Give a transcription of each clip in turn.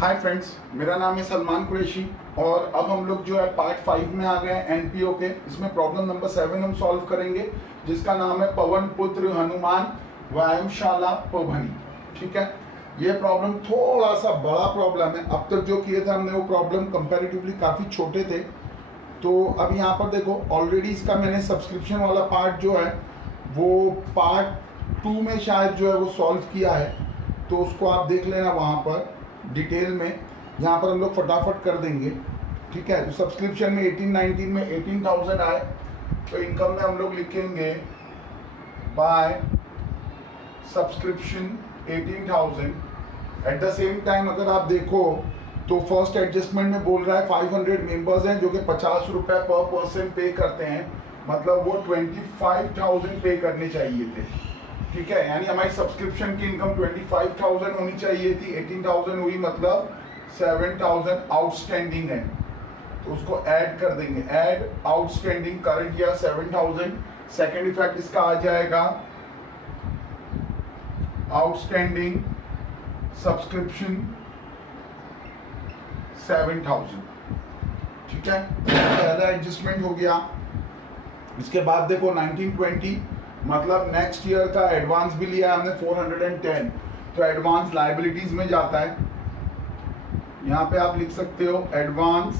Hi friends, मेरा नाम है सलमान कुरैशी और अब हम लोग जो है पार्ट 5 में आ गए हैं एनपीओ के। इसमें प्रॉब्लम नंबर 7 हम सॉल्व करेंगे, जिसका नाम है पवन पुत्र हनुमान व्यायामशाला पवनी। ठीक है, ये प्रॉब्लम थोड़ा सा बड़ा प्रॉब्लम है। अब तक जो किए थे हमने वो प्रॉब्लम कंपैरेटिवली काफ़ी छोटे थे। तो अब यहाँ पर देखो, ऑलरेडी इसका मैंने सब्सक्रिप्शन वाला पार्ट जो है वो पार्ट 2 में शायद जो है वो सॉल्व किया है, तो उसको आप देख लेना वहाँ पर डिटेल में। यहाँ पर हम लोग फटाफट कर देंगे। ठीक है, तो सब्सक्रिप्शन में 18-19 में 18,000 आए, तो इनकम में हम लोग लिखेंगे by subscription 18,000। At the same time अगर आप देखो तो फर्स्ट एडजस्टमेंट में बोल रहा है 500 मेंबर्स हैं जो कि 50 रुपये पर पर्सन पे करते हैं, मतलब वो 25,000 पे करने चाहिए थे। ठीक है, यानी हमारी सब्सक्रिप्शन की इनकम 25,000 होनी चाहिए थी, 18,000 हुई, मतलब 7,000 आउटस्टैंडिंग है। तो उसको ऐड कर देंगे, ऐड आउटस्टैंडिंग करंट या 7,000। सेकेंड इफेक्ट इसका आ जाएगा आउटस्टैंडिंग सब्सक्रिप्शन 7,000। ठीक है, पहला एडजस्टमेंट हो गया। इसके बाद देखो 1920 मतलब नेक्स्ट ईयर का एडवांस भी लिया हमने 410, तो एडवांस लायबिलिटीज में जाता है। यहाँ पे आप लिख सकते हो एडवांस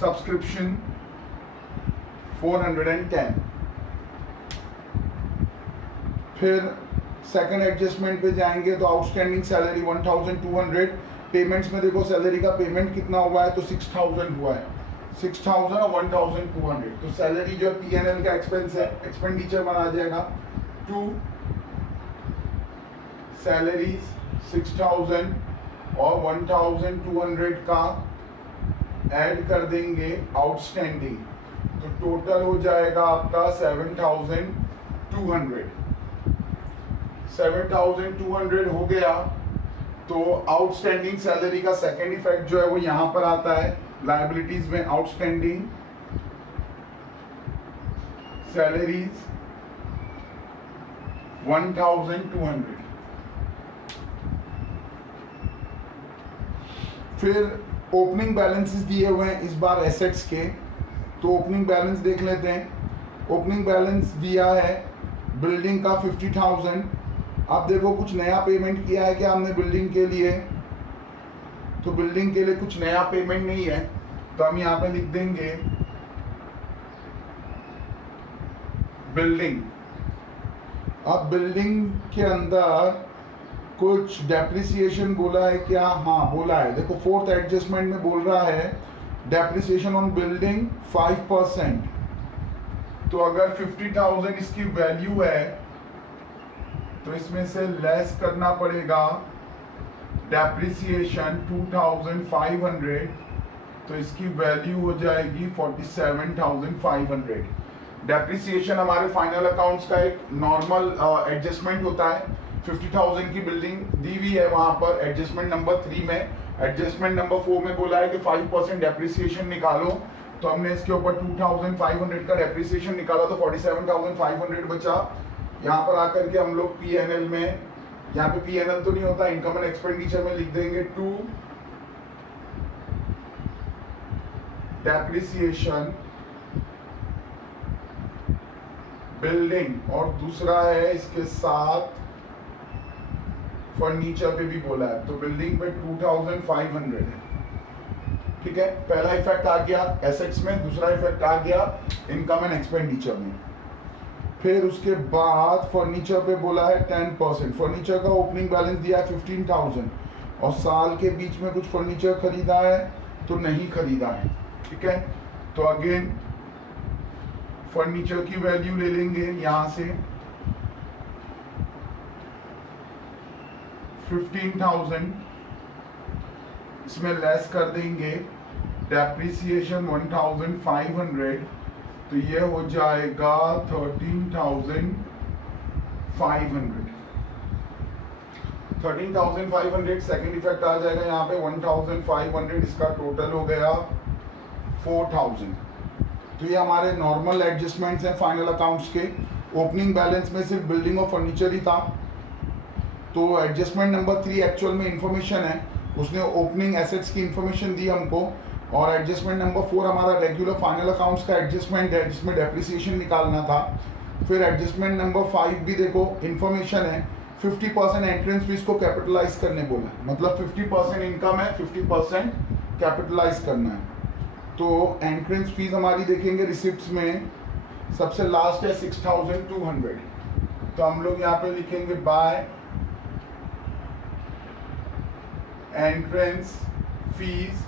सब्सक्रिप्शन 410। फिर सेकंड एडजस्टमेंट पे जाएंगे तो आउटस्टैंडिंग सैलरी 1,200। पेमेंट्स में देखो सैलरी का पेमेंट कितना हुआ है, तो 6,000 हुआ है। 6,000 और 1,200, तो सैलरी जो पीएनएल का एक्सपेंस है, एक्सपेंडिचर बना जाएगा। टू सैलरीज 6,000 और 1,200 का ऐड कर देंगे आउटस्टैंडिंग, तो टोटल हो जाएगा आपका 7,200। 7,200 हो गया, तो आउटस्टैंडिंग सैलरी का सेकेंड इफेक्ट जो है वो यहाँ पर आता है लायबिलिटीज में। Outstanding salaries 1,200। फिर ओपनिंग बैलेंसेस दिए हुए हैं इस बार एसेट्स के, तो ओपनिंग बैलेंस देख लेते हैं। ओपनिंग बैलेंस दिया है बिल्डिंग का 50,000। अब देखो कुछ नया पेमेंट किया है क्या हमने बिल्डिंग के लिए, तो बिल्डिंग के लिए कुछ नया पेमेंट नहीं है, तो हम यहाँ पे लिख देंगे बिल्डिंग। अब बिल्डिंग के अंदर कुछ डेप्रिसिएशन बोला है क्या, हाँ बोला है। देखो फोर्थ एडजस्टमेंट में बोल रहा है डेप्रिसिएशन ऑन बिल्डिंग 5%, तो अगर 50,000 इसकी वैल्यू है तो इसमें से लेस करना पड़ेगा डेप्रिसिएशन 2,500, तो इसकी वैल्यू हो जाएगी 47,500। डेप्रिसिएशन हमारे फाइनल अकाउंट्स का एक नॉर्मल एडजस्टमेंट होता है। 50,000 की बिल्डिंग दी हुई है वहां पर एडजस्टमेंट नंबर 3 में। एडजस्टमेंट नंबर 4 में बोला है कि 5% डेप्रिसिएशन निकालो, तो हमने इसके ऊपर 2,500 का डेप्रिसिएशन निकाला, तो 47,500 बचा। यहाँ पर आकर के हम लोग पीएनएल में, यहाँ पे पीएनएल तो नहीं होता, इनकम एंड एक्सपेंडिचर में लिख देंगे टू डेप्रिसिएशन बिल्डिंग, और दूसरा है इसके साथ फर्नीचर पे भी बोला है, तो बिल्डिंग पे 2,500 है। ठीक है, पहला इफेक्ट आ गया एसेट्स में, दूसरा इफेक्ट आ गया इनकम एंड एक्सपेंडिचर में। फिर उसके बाद फर्नीचर पे बोला है 10%। फर्नीचर का ओपनिंग बैलेंस दिया है 15,000 और साल के बीच में कुछ फर्नीचर खरीदा है तो नहीं खरीदा है। ठीक है, तो अगेन फर्नीचर की वैल्यू ले लेंगे यहां से 15,000, इसमें लेस कर देंगे डेप्रिसिएशन 1,500, तो ये हो जाएगा 13,500। 13,500 सेकेंड इफेक्ट आ जाएगा यहाँ पे 1,500, इसका टोटल हो गया 4,000। तो ये हमारे नॉर्मल एडजस्टमेंट्स हैं फाइनल अकाउंट्स के। ओपनिंग बैलेंस में सिर्फ बिल्डिंग और फर्नीचर ही था, तो एडजस्टमेंट नंबर 3 एक्चुअल में इंफॉर्मेशन है, उसने ओपनिंग एसेट्स की इंफॉर्मेशन दी हमको। और एडजस्टमेंट नंबर 4 हमारा रेगुलर फाइनल अकाउंट्स का एडजस्टमेंट है जिसमें डेप्रिसिएशन निकालना था। फिर एडजस्टमेंट नंबर 5 भी देखो इंफॉर्मेशन है, 50% एंट्रेंस फीस को कैपिटलाइज करने बोला, मतलब 50% इनकम है, 50% कैपिटलाइज करना है। तो एंट्रेंस फीस हमारी देखेंगे रिसिप्ट्स में सबसे लास्ट है 6200। तो हम लोग यहाँ पे लिखेंगे बाय एंट्रेंस फीस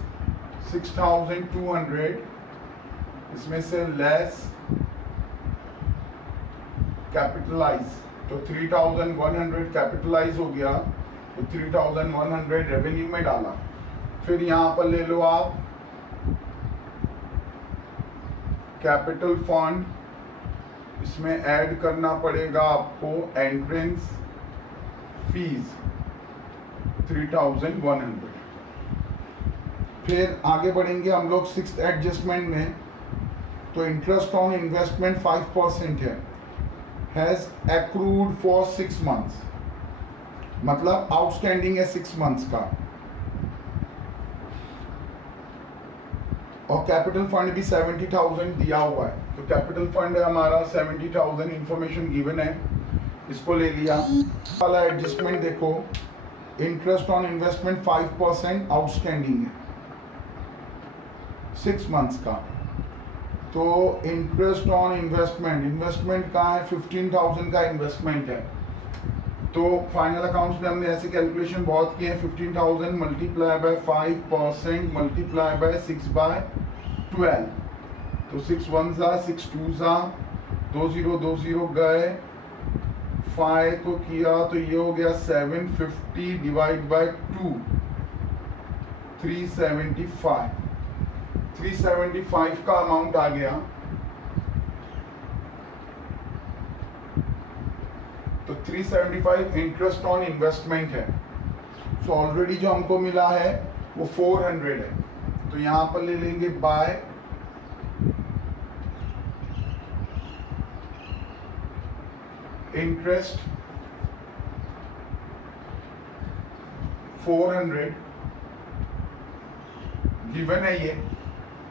6200, इसमें से लेस कैपिटलाइज, तो 3100 कैपिटलाइज हो गया, तो 3100 रेवेन्यू में डाला। फिर यहाँ पर ले लो आप कैपिटल फंड, इसमें ऐड करना पड़ेगा आपको एंट्रेंस फीस 3100। फिर आगे बढ़ेंगे हम लोग 6th एडजस्टमेंट में। तो इंटरेस्ट ऑन इन्वेस्टमेंट 5% है, हैज एक्रूड फॉर 6 मंथ्स, मतलब आउटस्टैंडिंग है 6 मंथ्स का। और कैपिटल फंड भी 70,000 दिया हुआ है, तो कैपिटल फंड है हमारा 70,000, इंफॉर्मेशन गिवन है, इसको ले लिया। वाला एडजस्टमेंट देखो, इंटरेस्ट ऑन इन्वेस्टमेंट 5% आउटस्टैंडिंग है 6 मंथ्स का। तो इंटरेस्ट ऑन इन्वेस्टमेंट, इन्वेस्टमेंट का है 15,000 का इन्वेस्टमेंट है। तो फाइनल अकाउंट्स में हमने ऐसे कैलकुलेशन बहुत किए हैं, 15,000 मल्टीप्लाई बाय 5% मल्टीप्लाई बाय 6/12, तो 6 1 ज़ा 6 2 ज़ा 2 0 गए, 5 को किया तो ये हो गया 750 डिवाइड बाय 2, 375 का अमाउंट आ गया। तो 375 इंटरेस्ट ऑन इन्वेस्टमेंट है। सो ऑलरेडी जो हमको मिला है वो 400 है, तो यहां पर ले लेंगे बाय इंटरेस्ट 400 गिवन है ये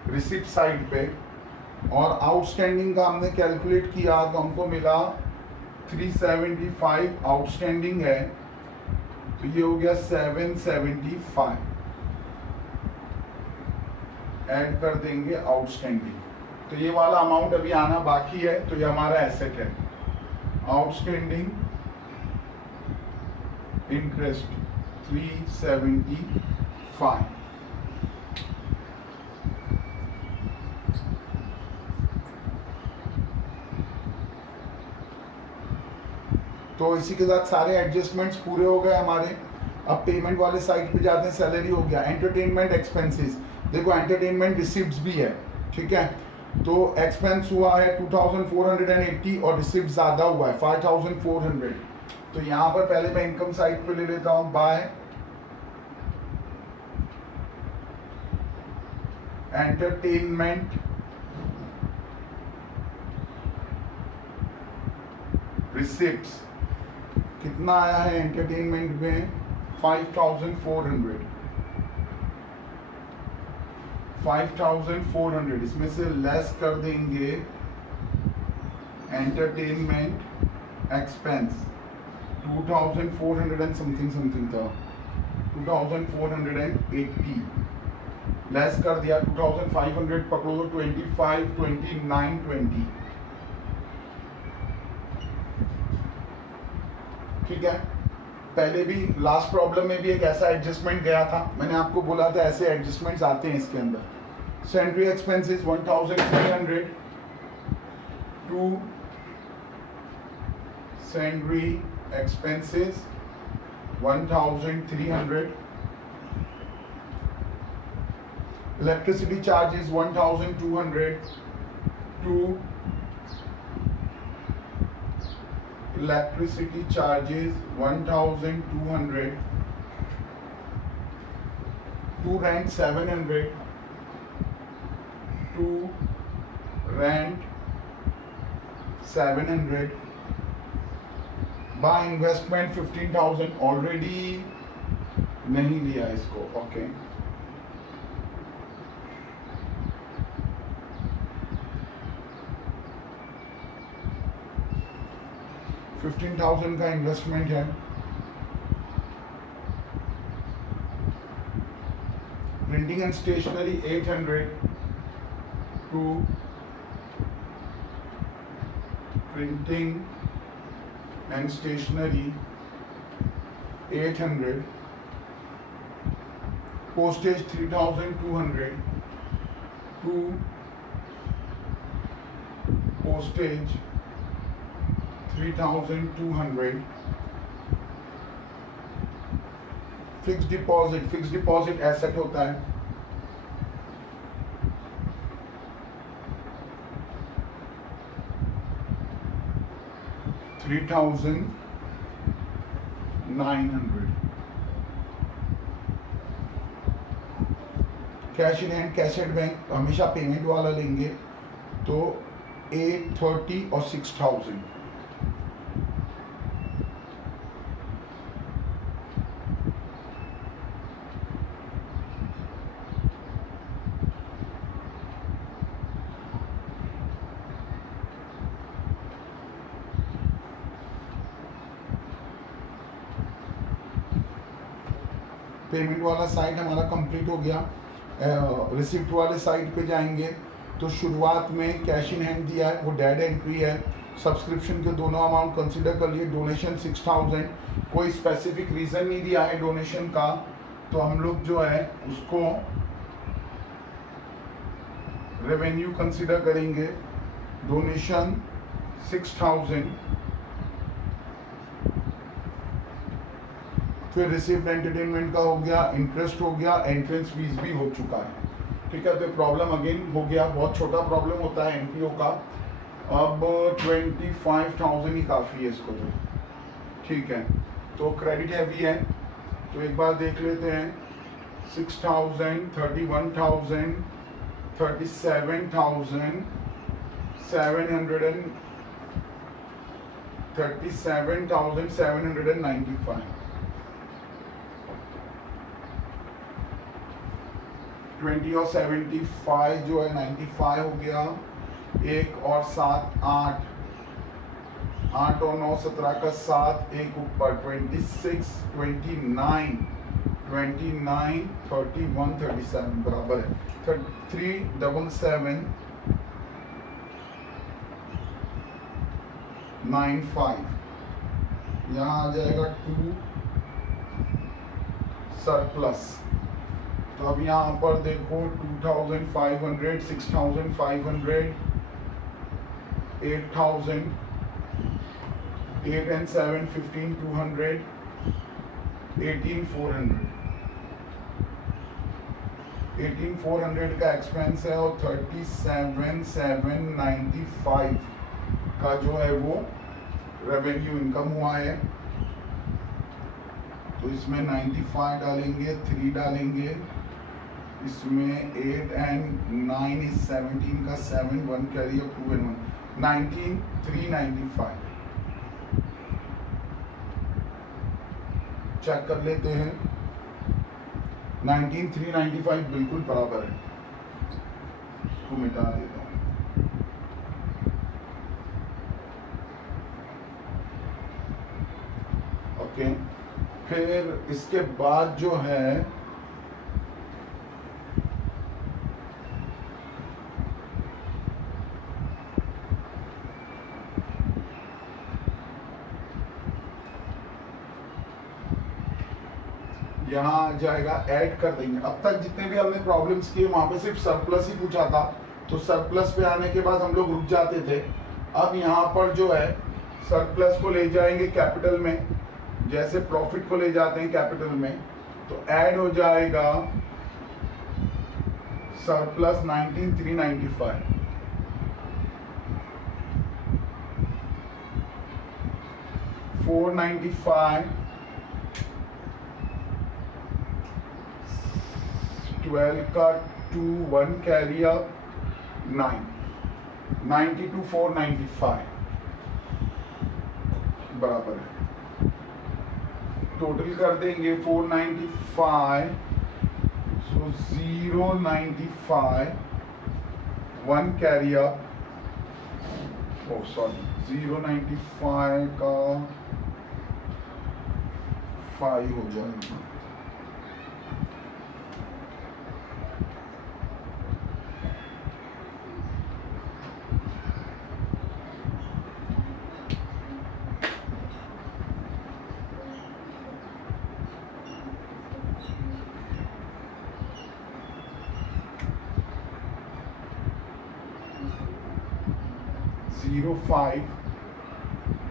रिसिप्ट साइड पे, और आउटस्टैंडिंग का हमने कैलकुलेट किया तो हमको मिला 375 आउटस्टैंडिंग है, तो ये हो गया 775, ऐड कर देंगे आउटस्टैंडिंग। तो ये वाला अमाउंट अभी आना बाकी है, तो ये हमारा एसेट है। Outstanding interest 375। तो इसी के साथ सारे एडजस्टमेंट्स पूरे हो गए हमारे। अब पेमेंट वाले साइड पे जाते हैं, सैलरी हो गया। एंटरटेनमेंट एक्सपेंसेस, देखो एंटरटेनमेंट रिसिप्ट्स भी है, ठीक है। तो एक्सपेंस हुआ है 2480 और रिसिप्ट ज़्यादा हुआ है 5400। तो यहाँ पर पहले मैं इनकम साइड पे ले लेता हूँ बाय एंटरटेनमेंट रिसिप्ट्स, कितना आया है एंटरटेनमेंट में 5400, इसमें से लेस कर देंगे एंटरटेनमेंट एक्सपेंस 2400 एंड समथिंग था, 2480 लेस कर दिया, 2500 पकड़ो तो 25 29 20, ठीक है। पहले भी लास्ट प्रॉब्लम में भी एक ऐसा एडजस्टमेंट गया था, मैंने आपको बोला था ऐसे एडजस्टमेंट्स आते हैं इसके अंदर। Salary expenses 1300 to salary expenses 1300, electricity charges 1200 to electricity charges 1200, to rent 700, to rent 700, buy investment 15,000, already नहीं लिया इसको, ओके। $15,000 का इन्वेस्टमेंट है। Printing and stationery 800 to printing and stationery 800, postage 3,200 to postage 3,200, fix deposit asset होता है। $3,900। Cash in hand, cash at bank हमेशा payment वाला लेंगे, तो 830 और 6,000। पेमेंट वाला साइड हमारा कंप्लीट हो गया। रिसिप्ट वाले साइड पे जाएंगे तो शुरुआत में कैश इन हैंड दिया है, वो डेड एंट्री है। सब्सक्रिप्शन के दोनों अमाउंट कंसीडर कर लिए। डोनेशन 6,000, कोई स्पेसिफिक रीज़न नहीं दिया है डोनेशन का, तो हम लोग जो है उसको रेवेन्यू कंसीडर करेंगे। डोनेशन 6,000, फिर रिसिप्ट एंटरटेनमेंट का हो गया, इंटरेस्ट हो गया, एंट्रेंस फीस भी हो चुका है। ठीक है, तो प्रॉब्लम अगेन हो गया, बहुत छोटा प्रॉब्लम होता है एनपीओ का। अब 25,000 ही काफ़ी है इसको तो। ठीक है, तो क्रेडिट हैवी है, तो एक बार देख लेते हैं। 6,000, 31,000, 37,000, 37,795, 20 और 75 जो है 95 हो गया। 1 और 7 8, 8 और 9 17 का 7, एक ऊपर 26, 29, 29, 31, 37 बराबर है 37795। यहाँ आ जाएगा 2 सरप्लस। तो अब यहाँ पर देखो 2,500, 6,500, 8,000, 8 and 7, 15,200, 18,400, 18,400 का एक्सपेंस है, और 37,795 का जो है वो रेवेन्यू इनकम हुआ है। तो इसमें 95 डालेंगे, 3 डालेंगे, इसमें 8 and 9 is 17 का 7, 1 कैरी और 2 and 1, 19,395। चेक कर लेते हैं। 19,395 बिल्कुल बराबर है। इसको मिटा देता हूँ। ओके, फिर इसके बाद जो है यहाँ आ जाएगा, ऐड कर देंगे। अब तक जितने भी हमने प्रॉब्लम्स किए वहाँ पे सिर्फ सरप्लस ही पूछा था, तो सरप्लस पे आने के बाद हम लोग रुक जाते थे। अब यहाँ पर जो है सरप्लस को ले जाएंगे कैपिटल में, जैसे प्रॉफिट को ले जाते हैं कैपिटल में, तो ऐड हो जाएगा सरप्लस 19,395। $495, 12 का 2, 1 कैरी अप, 9, 92,495 बराबर है। टोटल कर देंगे 495, सो 095, 1 कैरी अप, ओ सॉरी 095 का 5 हो जाएगा। Zero 5,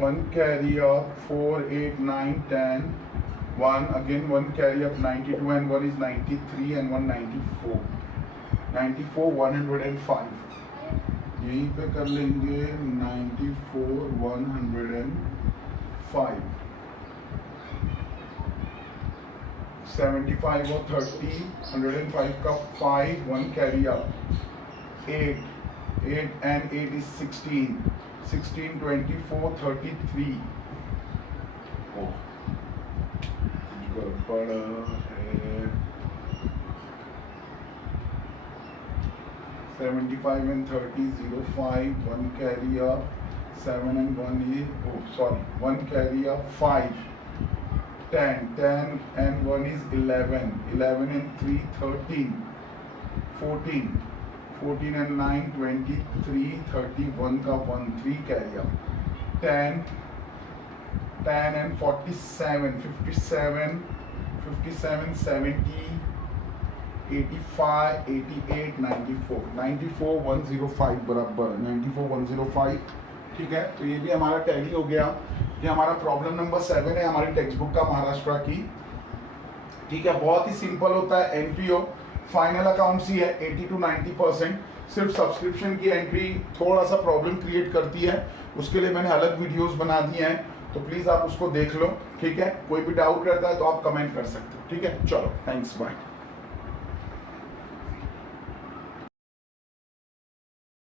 1 carry up 4, 8, 9, 10, 1 again 1 carry up 92 and 1 is 93 and 1 94, 94 105, यहीं पे कर लेंगे 94 105, 75 और 30, 105 का 5, 1 carry up 8 and 8 is 16, 16, 24, 33, oh गड़बड़ है, 75 and 30, 05, 1 carry up 7 and 1 is, oh sorry, 1 carry up 5, 10, 10 and 1 is 11, 11 and 3, 13, 14, 14 and 9, 23, 31 का 1, 3 carry up, 10, 10 and 47, 57, 57, 70, 85, 88, 94, 94 105 बराबर 94 105। ठीक है, तो ये भी हमारा टैली हो गया। ये हमारा प्रॉब्लम नंबर 7 है हमारी टेक्स्ट बुक का महाराष्ट्र की। ठीक है, बहुत ही सिंपल होता है। एनपीओ फाइनल अकाउंट्स ही है 80 to 90%। सिर्फ सब्सक्रिप्शन की एंट्री थोड़ा सा प्रॉब्लम क्रिएट करती है, उसके लिए मैंने अलग वीडियोस बना दिए हैं, तो प्लीज़ आप उसको देख लो। ठीक है, कोई भी डाउट रहता है तो आप कमेंट कर सकते हो। ठीक है, चलो थैंक्स, बाय।